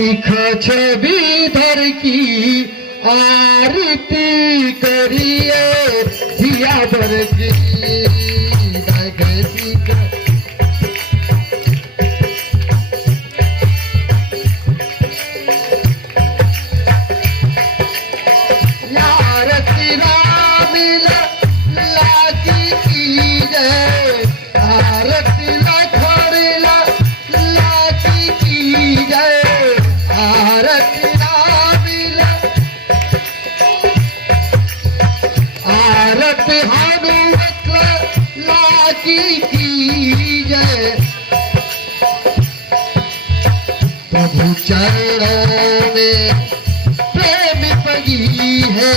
छवि धर की आरती करिए दिया भर की भगती आरती राम लागी की जय आरती लखोड़ला लागी की जय आरती आरती हनुमत लागी की जय प्रभु चरणों में प्रेम पगी है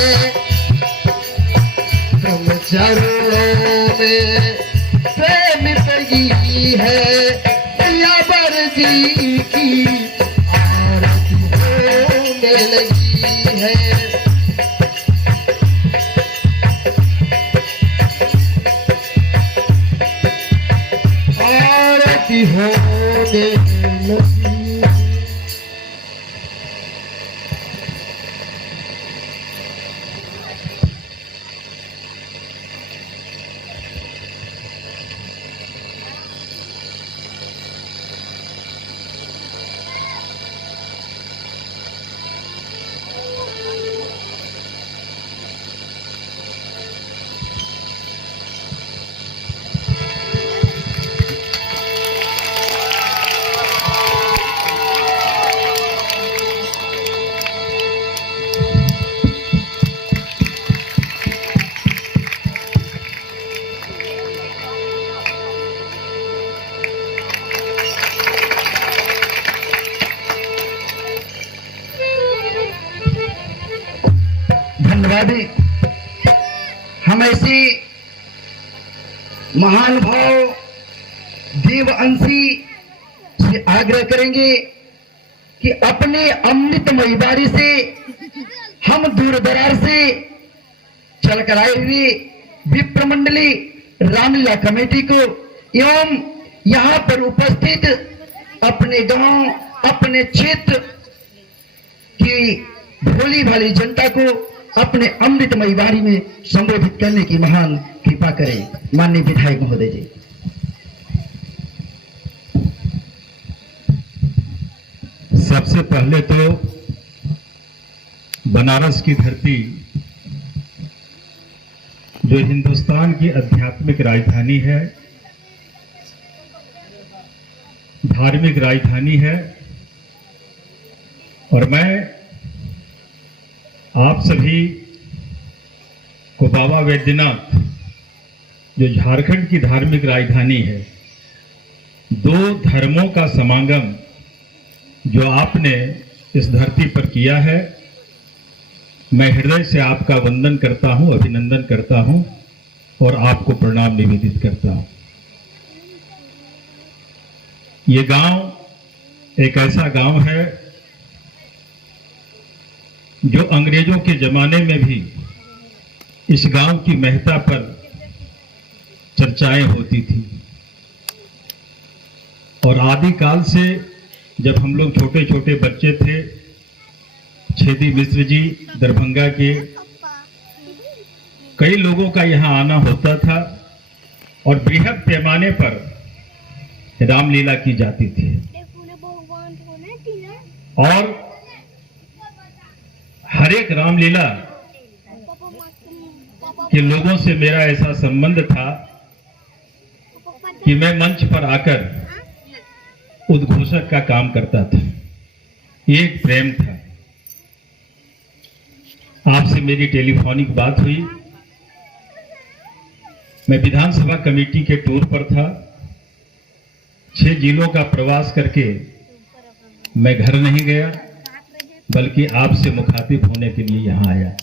प्रभु चरणों में प्रेम पगी है याबर जी की आरती होने लगी है आरती होने लगी। धन्यवादी हम ऐसी महान भाव देवअंशी से आग्रह करेंगे कि अपने अमृतमयी बारी से हम दूर दरार से चलकर आए हुए विप्र मंडली रामलीला कमेटी को एवं यहाँ पर उपस्थित अपने गांव अपने क्षेत्र की भोली भाली जनता को अपने अमृतमयी वाणी में संबोधित करने की महान कृपा करें। माननीय विधायक महोदय जी। सबसे पहले तो बनारस की धरती जो हिंदुस्तान की आध्यात्मिक राजधानी है, धार्मिक राजधानी है, और मैं आप सभी को बाबा वैद्यनाथ जो झारखंड की धार्मिक राजधानी है, दो धर्मों का समागम जो आपने इस धरती पर किया है, मैं हृदय से आपका वंदन करता हूं, अभिनंदन करता हूं और आपको प्रणाम निवेदित करता हूं। ये गांव एक ऐसा गांव है जो अंग्रेजों के जमाने में भी इस गांव की महत्ता पर चर्चाएं होती थी, और आदिकाल से जब हम लोग छोटे छोटे बच्चे थे, छेदी मिश्र जी दरभंगा के, कई लोगों का यहाँ आना होता था और बृहद पैमाने पर रामलीला की जाती थी। और हर एक रामलीला के लोगों से मेरा ऐसा संबंध था कि मैं मंच पर आकर उद्घोषक का काम करता था। एक प्रेम था। आपसे मेरी टेलीफोनिक बात हुई। मैं विधानसभा कमेटी के टूर पर था। 6 जिलों का प्रवास करके मैं घर नहीं गया, बल्कि आपसे मुखातिब होने के लिए यहां आया।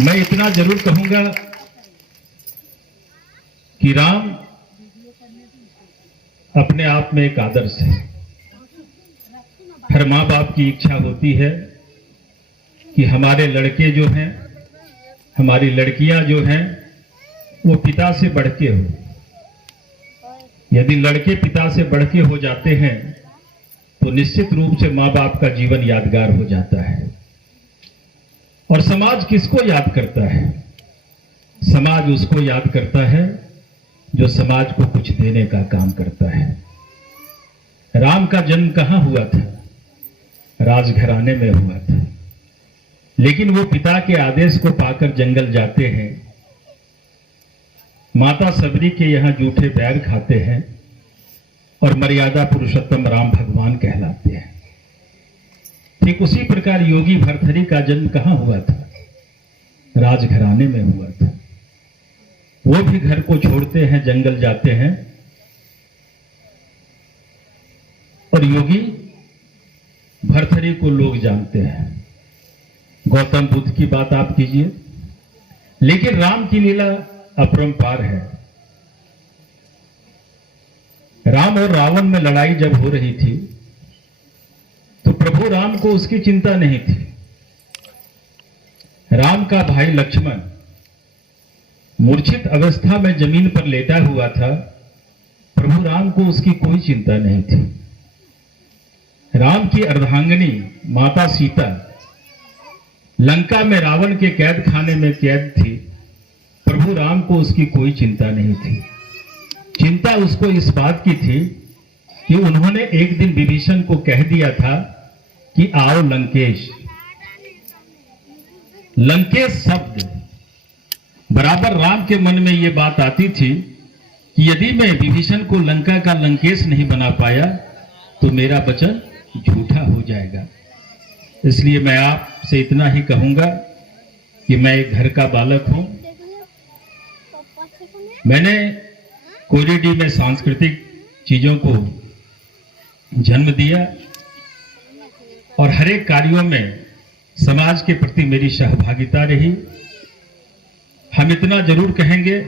मैं इतना जरूर कहूंगा कि राम अपने आप में एक आदर्श है। हर माँ बाप की इच्छा होती है कि हमारे लड़के जो हैं, हमारी लड़कियां जो हैं, वो पिता से बढ़ के हो, यदि लड़के पिता से बढ़ के हो जाते हैं तो निश्चित रूप से माँ बाप का जीवन यादगार हो जाता है। और समाज किसको याद करता है? समाज उसको याद करता है जो समाज को कुछ देने का काम करता है। राम का जन्म कहाँ हुआ था? राजघराने में हुआ था, लेकिन वो पिता के आदेश को पाकर जंगल जाते हैं, माता सबरी के यहां जूठे बैर खाते हैं और मर्यादा पुरुषोत्तम राम भगवान कहलाते हैं। ठीक उसी प्रकार योगी भर्तृहरि का जन्म कहाँ हुआ था? राजघराने में हुआ था। वो भी घर को छोड़ते हैं, जंगल जाते हैं, और योगी भर्तृहरि को लोग जानते हैं। गौतम बुद्ध की बात आप कीजिए, लेकिन राम की लीला अपरंपार है। राम और रावण में लड़ाई जब हो रही थी तो प्रभु राम को उसकी चिंता नहीं थी। राम का भाई लक्ष्मण मूर्छित अवस्था में जमीन पर लेटा हुआ था, प्रभु राम को उसकी कोई चिंता नहीं थी। राम की अर्धांगिनी माता सीता लंका में रावण के कैद खाने में कैद थी, प्रभु राम को उसकी कोई चिंता नहीं थी। चिंता उसको इस बात की थी कि उन्होंने एक दिन विभीषण को कह दिया था कि आओ लंकेश। लंकेश शब्द बराबर राम के मन में यह बात आती थी कि यदि मैं विभीषण को लंका का लंकेश नहीं बना पाया तो मेरा वचन झूठा हो जाएगा। इसलिए मैं आपसे इतना ही कहूंगा कि मैं एक घर का बालक हूं। मैंने कोरिडी में सांस्कृतिक चीजों को जन्म दिया और हर एक कार्यों में समाज के प्रति मेरी सहभागिता रही। हम इतना जरूर कहेंगे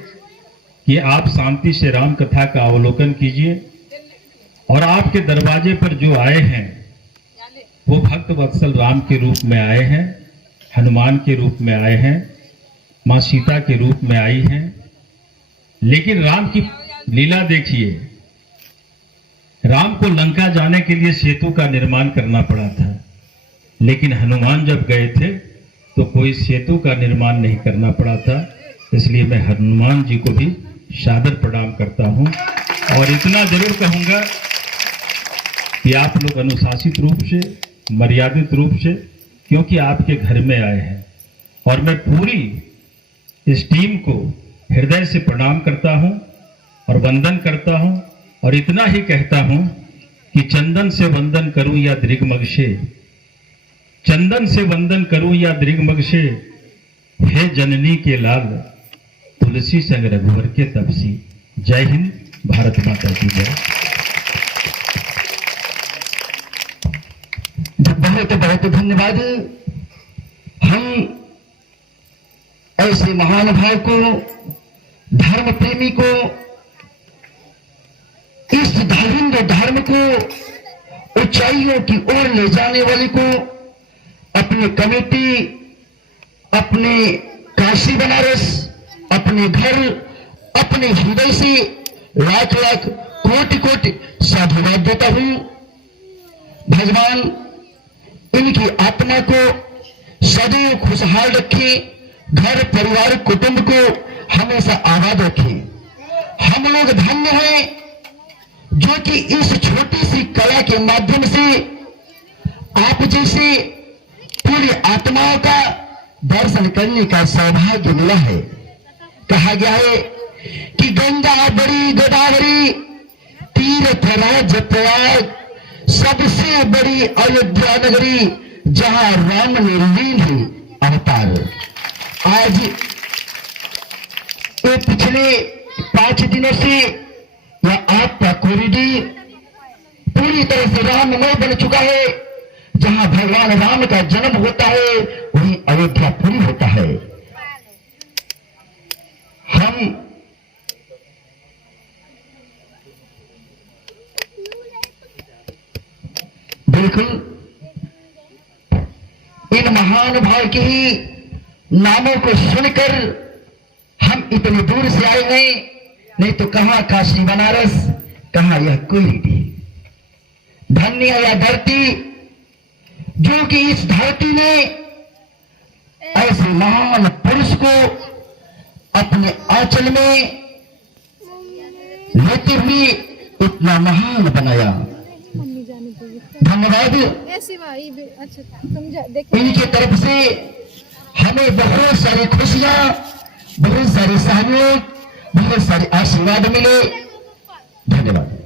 कि आप शांति से राम कथा का अवलोकन कीजिए और आपके दरवाजे पर जो आए हैं वो भक्त वत्सल राम के रूप में आए हैं, हनुमान के रूप में आए हैं, मां सीता के रूप में आई हैं। लेकिन राम की लीला देखिए, राम को लंका जाने के लिए सेतु का निर्माण करना पड़ा था, लेकिन हनुमान जब गए थे तो कोई सेतु का निर्माण नहीं करना पड़ा था। इसलिए मैं हनुमान जी को भी सादर प्रणाम करता हूं और इतना जरूर कहूंगा कि आप लोग अनुशासित रूप से, मर्यादित रूप से, क्योंकि आपके घर में आए हैं, और मैं पूरी इस टीम को हृदय से प्रणाम करता हूं और वंदन करता हूं और इतना ही कहता हूं कि चंदन से वंदन करूं या दृगमग से, चंदन से वंदन करूं या दृगमग से, हे जननी के लाल तुलसी संग रघुवर के तपसी। जय हिंद, भारत माता की जय। बहुत बहुत धन्यवाद। हम ऐसे महान भाव को, धर्म प्रेमी को, इस धर्मेंद्र धर्म को ऊंचाइयों की ओर ले जाने वाले को अपने कमेटी, अपने काशी बनारस, अपने घर, अपने हृदय से लाख लाख कोटि कोटि साधुवाद देता हूं। भगवान इनकी आत्मा को सदैव खुशहाल रखे, घर परिवार कुटुंब को हमेशा आबाद रखे। हम लोग धन्य हैं जो कि इस छोटी सी कला के माध्यम से आप जैसे पूरी आत्माओं का दर्शन करने का सौभाग्य मिला है। कहा गया है कि गंगा बड़ी गोदावरी तीर्थ राज प्रयाग, सबसे बड़ी अयोध्या नगरी जहां राम ने लीन है अवतार। आज ये पिछले 5 दिनों से यह आपका कोरिडी पूरी तरह से राममय बन चुका है। जहां भगवान राम का जन्म होता है वहीं अयोध्या पूरी होता है। हम बिल्कुल इन महान भाव के ही नामों को सुनकर हम इतने दूर से आए हैं, नहीं तो कहां काशी बनारस, कहा यह कोई रीति। धन्य है यह धरती जो कि इस धरती ने ऐसे महान पुरुष को अपने आंचल में लेते हुए इतना महान बनाया। धन्यवाद। अच्छा समझा। देखिए इनकी तरफ से हमें बहुत सारी खुशियां, बहुत सारे सहयोग, बहुत सारे आशीर्वाद मिले। धन्यवाद।